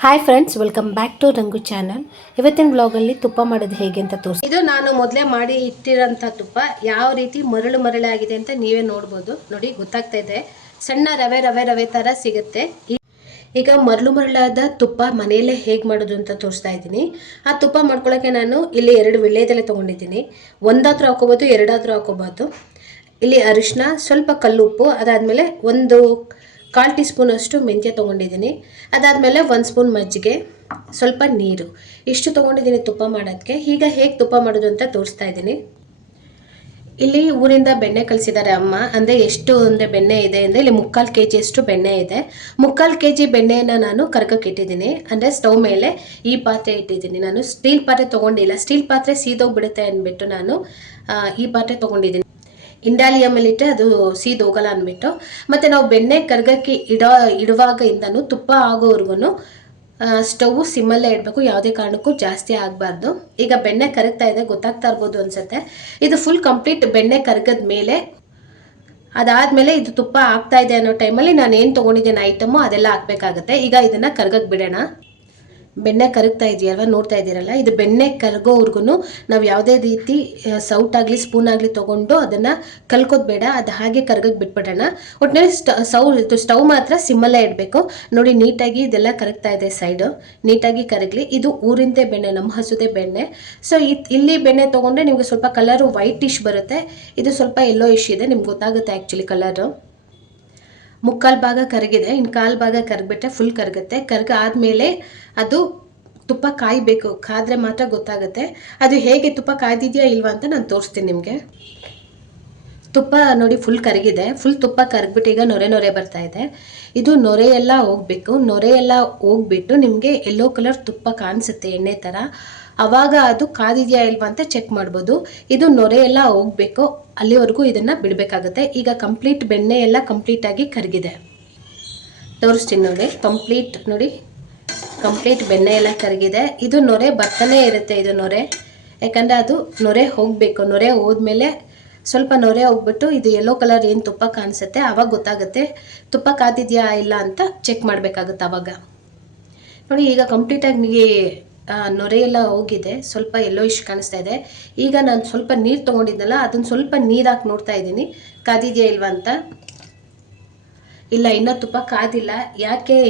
Hi friends, welcome back to Rangu channel. ಇವತ್ತಿನ ಬ್ಲಾಗಲ್ಲಿ ತುಪ್ಪ ಮಾಡೋದು ಹೇಗೆ ಅಂತ ತೋರಿಸಿ. ಇದು ನಾನು ಮೊದಲೇ ಮಾಡಿ ಇಟ್ಟಿರೋಂಥ ತುಪ್ಪ ಯಾವ ರೀತಿ ಮರಳಾಗಿದೆ ಅಂತ ನೀವೇ ನೋಡ್ಬೋದು. ನೋಡಿ, ಗೊತ್ತಾಗ್ತಾ ಇದೆ. ಸಣ್ಣ ರವೆ ರವೆ ರವೆ ಥರ ಸಿಗುತ್ತೆ. ಈಗ ಮರಳಾದ ತುಪ್ಪ ಮನೆಯಲ್ಲೇ ಹೇಗೆ ಮಾಡೋದು ಅಂತ ತೋರಿಸ್ತಾ ಇದ್ದೀನಿ. ಆ ತುಪ್ಪ ಮಾಡ್ಕೊಳ್ಳೋಕ್ಕೆ ನಾನು ಇಲ್ಲಿ 2 ವೀಳ್ಯದೆಲೆ ತೊಗೊಂಡಿದ್ದೀನಿ. ಒಂದಾದ್ರೂ ಹಾಕೋಬೋದು, ಎರಡಾದ್ರೂ ಹಾಕೋಬೋದು. ಇಲ್ಲಿ ಅರಿಶಿನ, ಸ್ವಲ್ಪ ಕಲ್ಲುಪ್ಪು, ಅದಾದಮೇಲೆ ಒಂದು 1/4 ಟೀ ಸ್ಪೂನ್ ಅಷ್ಟು ಮೆಂತ್ಯ ತೊಗೊಂಡಿದ್ದೀನಿ. ಅದಾದಮೇಲೆ 1 ಸ್ಪೂನ್ ಮಜ್ಜಿಗೆ, ಸ್ವಲ್ಪ ನೀರು, ಇಷ್ಟು ತೊಗೊಂಡಿದ್ದೀನಿ ತುಪ್ಪ ಮಾಡೋದಕ್ಕೆ. ಈಗ ಹೇಗೆ ತುಪ್ಪ ಮಾಡೋದು ಅಂತ ತೋರಿಸ್ತಾ ಇದ್ದೀನಿ. ಇಲ್ಲಿ ಊರಿಂದ ಬೆಣ್ಣೆ ಕಳಿಸಿದ್ದಾರೆ ಅಮ್ಮ. ಅಂದರೆ ಎಷ್ಟು ಅಂದರೆ ಬೆಣ್ಣೆ ಇದೆ ಅಂದರೆ ಇಲ್ಲಿ 3/4 kg ಅಷ್ಟು ಬೆಣ್ಣೆ ಇದೆ. 3/4 kg ಬೆಣ್ಣೆಯನ್ನು ನಾನು ಕರ್ಕಕ್ಕೆ ಇಟ್ಟಿದ್ದೀನಿ. ಅಂದರೆ ಸ್ಟವ್ ಮೇಲೆ ಈ ಪಾತ್ರೆ ಇಟ್ಟಿದ್ದೀನಿ. ನಾನು ಸ್ಟೀಲ್ ಪಾತ್ರೆ ತೊಗೊಂಡಿಲ್ಲ. ಸ್ಟೀಲ್ ಪಾತ್ರೆ ಸೀದೋಗ್ಬಿಡುತ್ತೆ ಅಂದ್ಬಿಟ್ಟು ನಾನು ಈ ಪಾತ್ರೆ ತೊಗೊಂಡಿದ್ದೀನಿ. ಇಂಡಾಲಿಯಮಲ್ಲಿ ಇಟ್ಟರೆ ಅದು ಸೀದೋಗಲ್ಲ ಅಂದ್ಬಿಟ್ಟು. ಮತ್ತು ನಾವು ಬೆಣ್ಣೆ ಕರ್ಗಕ್ಕೆ ಇಡುವಾಗ ಇಂದನೂ ತುಪ್ಪ ಆಗೋವರೆಗೂ ಸ್ಟವ್ ಸಿಮ್ಮಲ್ಲೇ ಇಡಬೇಕು. ಯಾವುದೇ ಕಾರಣಕ್ಕೂ ಜಾಸ್ತಿ ಆಗಬಾರ್ದು. ಈಗ ಬೆಣ್ಣೆ ಕರಗ್ತಾ ಇದೆ, ಗೊತ್ತಾಗ್ತಾ ಇರ್ಬೋದು ಅನ್ಸುತ್ತೆ. ಇದು ಫುಲ್ ಕಂಪ್ಲೀಟ್ ಬೆಣ್ಣೆ ಕರಗದ ಮೇಲೆ, ಅದಾದಮೇಲೆ ಇದು ತುಪ್ಪ ಆಗ್ತಾ ಇದೆ ಅನ್ನೋ ಟೈಮಲ್ಲಿ ನಾನು ಏನು ತೊಗೊಂಡಿದ್ದೇನೆ ಐಟಮು ಅದೆಲ್ಲ ಹಾಕಬೇಕಾಗುತ್ತೆ. ಈಗ ಇದನ್ನು ಕರ್ಗಕ್ಕೆ ಬಿಡೋಣ. ಬೆಣ್ಣೆ ಕರಗ್ತಾ ಇದೆಯಲ್ವ, ನೋಡ್ತಾ ಇದ್ದೀರಲ್ಲ. ಇದು ಬೆಣ್ಣೆ ಕರಗೋವರೆಗೂ ನಾವು ಯಾವುದೇ ರೀತಿ ಸೌಟ್ ಆಗಲಿ ಸ್ಪೂನ್ ಆಗಲಿ ತೊಗೊಂಡು ಅದನ್ನು ಕಲ್ಕೋದು ಬೇಡ. ಅದು ಹಾಗೆ ಕರ್ಗಕ್ಕೆ ಬಿಟ್ಬಿಡೋಣ. ಒಟ್ಟಿನಲ್ಲಿ ಸ್ಟವ್ ಮಾತ್ರ ಸಿಮ್ಮಲ್ಲೇ ಇಡಬೇಕು. ನೋಡಿ, ನೀಟಾಗಿ ಇದೆಲ್ಲ ಕರಗ್ತಾ ಇದೆ. ಸೈಡು ನೀಟಾಗಿ ಕರಗಲಿ. ಇದು ಊರಿಂದೇ ಬೆಣ್ಣೆ, ನಮ್ಮ ಹಸುದೇ ಬೆಣ್ಣೆ. ಸೊ ಇಲ್ಲಿ ಬೆಣ್ಣೆ ತೊಗೊಂಡ್ರೆ ನಿಮಗೆ ಸ್ವಲ್ಪ ಕಲರು ವೈಟಿಶ್ ಬರುತ್ತೆ. ಇದು ಸ್ವಲ್ಪ ಎಲ್ಲೋ ಇಶ್ ಇದೆ, ನಿಮ್ಗೆ ಗೊತ್ತಾಗುತ್ತೆ ಆ್ಯಕ್ಚುಲಿ ಕಲರು. 3/4 ಭಾಗ ಕರಗಿದೆ, ಇನ್ನು 1/4 ಭಾಗ ಕರಗ್ಬಿಟ್ರೆ ಫುಲ್ ಕರಗುತ್ತೆ. ಆದಮೇಲೆ ಅದು ತುಪ್ಪ ಕಾಯಬೇಕು. ಕಾದ್ರೆ ಮಾತ್ರ ಗೊತ್ತಾಗುತ್ತೆ ಅದು ಹೇಗೆ ತುಪ್ಪ ಕಾಯ್ದಿದೆಯಾ ಇಲ್ವಾ ಅಂತ ನಾನು ತೋರಿಸ್ತೀನಿ ನಿಮಗೆ. ತುಪ್ಪ ನೋಡಿ ಫುಲ್ ಕರಗಿದೆ. ಫುಲ್ ತುಪ್ಪ ಕರಗ್ಬಿಟ್ಟು ಈಗ ನೊರೆ ಬರ್ತಾ ಇದೆ. ಇದು ನೊರೆ ಎಲ್ಲ ಹೋಗಬೇಕು. ನೊರೆ ಎಲ್ಲ ಹೋಗ್ಬಿಟ್ಟು ನಿಮಗೆ ಯೆಲ್ಲೋ ಕಲರ್ ತುಪ್ಪ ಕಾಣಿಸುತ್ತೆ, ಎಣ್ಣೆ ಥರ. ಆವಾಗ ಅದು ಕಾದಿದೆಯಾ ಇಲ್ವಾ ಅಂತ ಚೆಕ್ ಮಾಡ್ಬೋದು. ಇದು ನೊರೆ ಎಲ್ಲ ಹೋಗಬೇಕು, ಅಲ್ಲಿವರೆಗೂ ಇದನ್ನು ಬಿಡಬೇಕಾಗುತ್ತೆ. ಈಗ ಕಂಪ್ಲೀಟ್ ಬೆಣ್ಣೆ ಎಲ್ಲ ಕಂಪ್ಲೀಟಾಗಿ ಕರಗಿದೆ. ತೋರಿಸ್ತೀನಿ ನೋಡಿ. ಕಂಪ್ಲೀಟ್ ಬೆಣ್ಣೆ ಎಲ್ಲ ಕರಗಿದೆ. ಇದು ನೊರೆ ಬರ್ತಾನೆ ಇರುತ್ತೆ. ಇದು ನೊರೆ ಯಾಕಂದರೆ ಅದು ನೊರೆ ಹೋಗಬೇಕು. ನೊರೆ ಹೋದ್ಮೇಲೆ ಸ್ವಲ್ಪ ನೊರೆ ಹೋಗ್ಬಿಟ್ಟು ಇದು ಯೆಲ್ಲೋ ಕಲರ್ ಏನು ತುಪ್ಪ ಕಾಣಿಸುತ್ತೆ, ಆವಾಗ ಗೊತ್ತಾಗುತ್ತೆ ತುಪ್ಪ ಕಾದಿದೆಯಾ ಇಲ್ಲ ಅಂತ ಚೆಕ್ ಮಾಡಬೇಕಾಗುತ್ತೆ ಆವಾಗ. ನೋಡಿ, ಈಗ ಕಂಪ್ಲೀಟಾಗಿ ನಿಮಗೆ ನೊರೆ ಎಲ್ಲ ಹೋಗಿದೆ. ಸ್ವಲ್ಪ ಎಲ್ಲೋ ಇಶ್ ಕಾಣಿಸ್ತಾ ಇದೆ. ಈಗ ನಾನು ಸ್ವಲ್ಪ ನೀರು ತೊಗೊಂಡಿದ್ದಲ್ಲ, ಅದನ್ನು ಸ್ವಲ್ಪ ನೀರು ಹಾಕಿ ನೋಡ್ತಾ ಇದ್ದೀನಿ ಕಾದಿದೆಯಾ ಇಲ್ವಾ ಅಂತ. ಇಲ್ಲ, ಇನ್ನೂ ತುಪ್ಪ ಕಾದಿಲ್ಲ.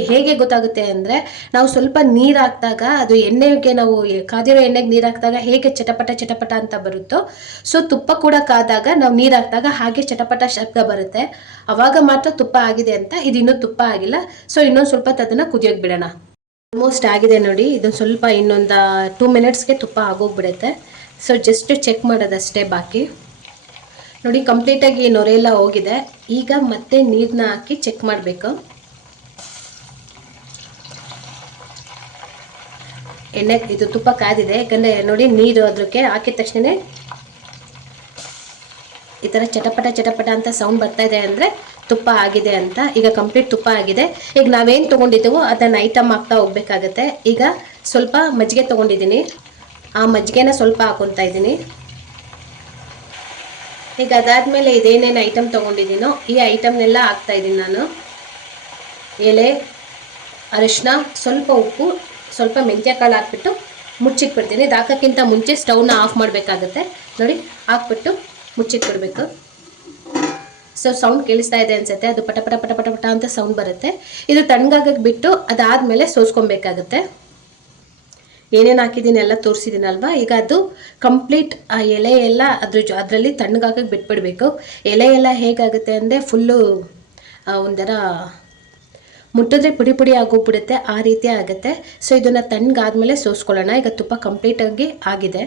ಹೇಗೆ ಗೊತ್ತಾಗುತ್ತೆ ಅಂದರೆ, ನಾವು ಸ್ವಲ್ಪ ನೀರು ಹಾಕಿದಾಗ ಅದು ಎಣ್ಣೆಗೆ, ನಾವು ಕಾದಿರೋ ಎಣ್ಣೆಗೆ ನೀರು ಹಾಕಿದಾಗ ಹೇಗೆ ಚಟಪಟ ಅಂತ ಬರುತ್ತೋ, ಸೊ ತುಪ್ಪ ಕೂಡ ಕಾದಾಗ ನಾವು ನೀರು ಹಾಕಿದಾಗ ಹಾಗೆ ಚಟಪಟ ಶಬ್ದ ಬರುತ್ತೆ. ಆವಾಗ ಮಾತ್ರ ತುಪ್ಪ ಆಗಿದೆ ಅಂತ. ಇದು ಇನ್ನೂ ತುಪ್ಪ ಆಗಿಲ್ಲ. ಸೊ ಇನ್ನೊಂದು ಸ್ವಲ್ಪ ಅದನ್ನು ಕುದಿಯೋಕೆ ಬಿಡೋಣ. ಆಲ್ಮೋಸ್ಟ್ ಆಗಿದೆ ನೋಡಿ. ಇದೊಂದು ಸ್ವಲ್ಪ ಇನ್ನೊಂದು 2 ಮಿನಿಟ್ಸ್ಗೆ ತುಪ್ಪ ಆಗೋಗ್ಬಿಡುತ್ತೆ. ಸೊ ಜಸ್ಟ್ ಚೆಕ್ ಮಾಡೋದಷ್ಟೇ ಬಾಕಿ. ನೋಡಿ, ಕಂಪ್ಲೀಟಾಗಿ ನೊರೆ ಎಲ್ಲ ಹೋಗಿದೆ. ಈಗ ಮತ್ತೆ ನೀರನ್ನ ಹಾಕಿ ಚೆಕ್ ಮಾಡಬೇಕು. ಇದು ತುಪ್ಪ ಕಾದಿದೆ. ಯಾಕಂದರೆ ನೋಡಿ, ನೀರು ಅದಕ್ಕೆ ಹಾಕಿದ ತಕ್ಷಣ ಈ ಥರ ಚಟಪಟ ಅಂತ ಸೌಂಡ್ ಬರ್ತಾ ಇದೆ ಅಂದರೆ ತುಪ್ಪ ಆಗಿದೆ ಅಂತ. ಈಗ ಕಂಪ್ಲೀಟ್ ತುಪ್ಪ ಆಗಿದೆ. ಈಗ ನಾವೇನು ತೊಗೊಂಡಿದ್ದೀವೋ ಅದನ್ನು ಐಟಮ್ ಹಾಕ್ತಾ ಹೋಗ್ಬೇಕಾಗತ್ತೆ. ಈಗ ಸ್ವಲ್ಪ ಮಜ್ಜಿಗೆ ತೊಗೊಂಡಿದ್ದೀನಿ. ಆ ಮಜ್ಜಿಗೆನ ಸ್ವಲ್ಪ ಹಾಕೊತಾ ಇದ್ದೀನಿ. ಈಗ ಅದಾದಮೇಲೆ ಇದೇನೇನು ಐಟಮ್ ತೊಗೊಂಡಿದ್ದೀನೋ ಈ ಐಟಮ್ನೆಲ್ಲ ಹಾಕ್ತಾಯಿದ್ದೀನಿ ನಾನು. ಎಲೆ, ಅರಿಶಿನ, ಸ್ವಲ್ಪ ಉಪ್ಪು, ಸ್ವಲ್ಪ ಮೆಂತ್ಯ ಕಾಳು ಹಾಕ್ಬಿಟ್ಟು ಮುಚ್ಚಿಟ್ಬಿಡ್ತೀನಿ. ಇದು ಹಾಕೋಕ್ಕಿಂತ ಮುಂಚೆ ಸ್ಟವ್ನ ಆಫ್ ಮಾಡಬೇಕಾಗತ್ತೆ. ನೋಡಿ, ಹಾಕ್ಬಿಟ್ಟು ಮುಚ್ಚಿಟ್ಬಿಡ್ಬೇಕು. ಸೊ ಸೌಂಡ್ ಕೇಳಿಸ್ತಾ ಇದೆ ಅನ್ಸುತ್ತೆ. ಅದು ಪಟ ಅಂತ ಸೌಂಡ್ ಬರುತ್ತೆ. ಇದು ತಣ್ಣಗಾಗಕ್ಕೆ ಬಿಟ್ಟು ಅದಾದಮೇಲೆ ಸೋಸ್ಕೊಬೇಕಾಗತ್ತೆ. ಏನೇನು ಹಾಕಿದ್ದೀನಿ ಎಲ್ಲ ತೋರಿಸಿದ್ದೀನಲ್ವ. ಈಗ ಅದು ಕಂಪ್ಲೀಟ್ ಆ ಎಲೆ ಎಲ್ಲ ಅದರಲ್ಲಿ ತಣ್ಣಗಾಗಕ್ಕೆ ಬಿಟ್ಬಿಡಬೇಕು. ಎಲೆ ಎಲ್ಲ ಹೇಗಾಗುತ್ತೆ ಅಂದರೆ ಫುಲ್ಲು ಒಂಥರ ಮುಟ್ಟಿದ್ರೆ ಪುಡಿ ಆಗೋಗ್ಬಿಡುತ್ತೆ, ಆ ರೀತಿ ಆಗುತ್ತೆ. ಸೊ ಇದನ್ನು ತಣ್ಣಗಾದ್ಮೇಲೆ ಸೋಸ್ಕೊಳ್ಳೋಣ. ಈಗ ತುಪ್ಪ ಕಂಪ್ಲೀಟಾಗಿ ಆಗಿದೆ.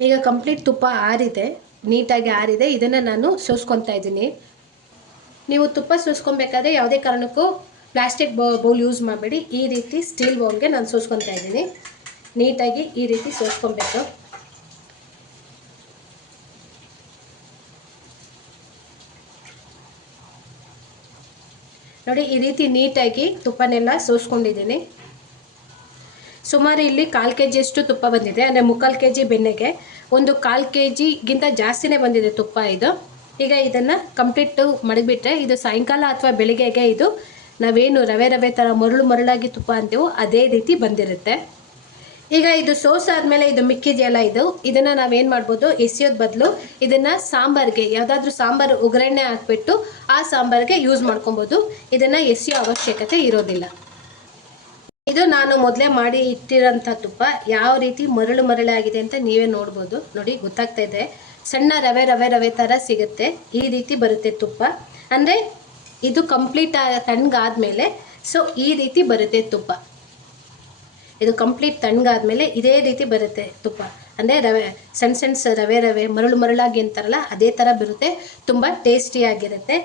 ಈಗ ಕಂಪ್ಲೀಟ್ ತುಪ್ಪ ನೀಟಾಗಿ ಆರಿದೆ. ಇದನ್ನು ನಾನು ಸೋಸ್ಕೊತಾ ಇದ್ದೀನಿ. ನೀವು ತುಪ್ಪ ಸೋಸ್ಕೊಬೇಕಾದ್ರೆ ಯಾವುದೇ ಕಾರಣಕ್ಕೂ ಪ್ಲಾಸ್ಟಿಕ್ ಬೌಲ್ ಯೂಸ್ ಮಾಡಬೇಡಿ. ಈ ರೀತಿ ಸ್ಟೀಲ್ ಬೌಲ್ಗೆ ನಾನು ಸೋಸ್ಕೊತಾ ಇದ್ದೀನಿ. ನೀಟಾಗಿ ಈ ರೀತಿ ಸೋಸ್ಕೊಬೇಕು. ನೋಡಿ, ಈ ರೀತಿ ನೀಟಾಗಿ ತುಪ್ಪನೆಲ್ಲ ಸೋಸ್ಕೊಂಡಿದ್ದೀನಿ. ಸುಮಾರು ಇಲ್ಲಿ 1/4 kg ಅಷ್ಟು ತುಪ್ಪ ಬಂದಿದೆ. ಅಂದರೆ 3/4 kg ಬೆಣ್ಣೆಗೆ ಒಂದು 1/4 kgಗಿಂತ ಜಾಸ್ತಿನೇ ಬಂದಿದೆ ತುಪ್ಪ ಇದು. ಈಗ ಇದನ್ನು ಕಂಪ್ಲೀಟ್ ಮಡಗಿಬಿಟ್ರೆ ಇದು ಸಾಯಂಕಾಲ ಅಥವಾ ಬೆಳಿಗ್ಗೆಗೆ ಇದು ನಾವೇನು ರವೆ ರವೆ ಥರ ಮರಳಾಗಿ ತುಪ್ಪ ಅಂತೀವೋ ಅದೇ ರೀತಿ ಬಂದಿರುತ್ತೆ. ಈಗ ಇದು ಸೋಸ್ ಆದಮೇಲೆ ಇದು ಮಿಕ್ಕಿದೆಯಲ್ಲ, ಇದನ್ನು ನಾವೇನು ಮಾಡ್ಬೋದು, ಎಸೆಯೋದು ಬದಲು ಇದನ್ನು ಸಾಂಬಾರಿಗೆ, ಯಾವುದಾದ್ರೂ ಸಾಂಬಾರು ಒಗ್ಗರಣೆ ಹಾಕ್ಬಿಟ್ಟು ಆ ಸಾಂಬಾರಿಗೆ ಯೂಸ್ ಮಾಡ್ಕೊಬೋದು. ಇದನ್ನು ಎಸೆಯೋ ಅವಶ್ಯಕತೆ ಇರೋದಿಲ್ಲ. ಇದು ನಾನು ಮೊದಲೇ ಮಾಡಿ ಇಟ್ಟಿರೋಂಥ ತುಪ್ಪ ಯಾವ ರೀತಿ ಮರಳಾಗಿದೆ ಅಂತ ನೀವೇ ನೋಡ್ಬೋದು. ನೋಡಿ, ಗೊತ್ತಾಗ್ತಾ ಇದೆ. ಸಣ್ಣ ರವೆ ಥರ ಸಿಗುತ್ತೆ. ಈ ರೀತಿ ಬರುತ್ತೆ ತುಪ್ಪ. ಅಂದರೆ ಇದು ಕಂಪ್ಲೀಟ್ ತಣ್ಣಗಾದ್ಮೇಲೆ ಈ ರೀತಿ ಬರುತ್ತೆ ತುಪ್ಪ. ಇದು ಕಂಪ್ಲೀಟ್ ತಣ್ಣಗಾದ್ಮೇಲೆ ಇದೇ ರೀತಿ ಬರುತ್ತೆ ತುಪ್ಪ. ಅಂದರೆ ಸಣ್ಣ ರವೆ ಮರಳಾಗಿ ಅಂತಾರಲ್ಲ, ಅದೇ ಥರ ಬರುತ್ತೆ. ತುಂಬ ಟೇಸ್ಟಿಯಾಗಿರುತ್ತೆ.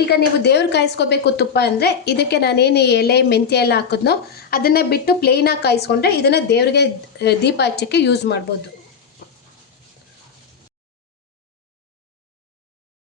ಈಗ ನೀವು ದೇವ್ರು ಕಾಯಿಸ್ಕೋಬೇಕು ತುಪ್ಪ ಅಂದರೆ ಇದಕ್ಕೆ ನಾನೇನು ಎಲೆ ಮೆಂತ್ಯ ಎಲ್ಲ ಹಾಕಿದ್ನೋ ಅದನ್ನು ಬಿಟ್ಟು ಪ್ಲೇನಾಗಿ ಕಾಯಿಸ್ಕೊಂಡ್ರೆ ಇದನ್ನು ದೇವ್ರಿಗೆ ದೀಪ ಹಚ್ಚೋಕ್ಕೆ ಯೂಸ್ ಮಾಡ್ಬೋದು.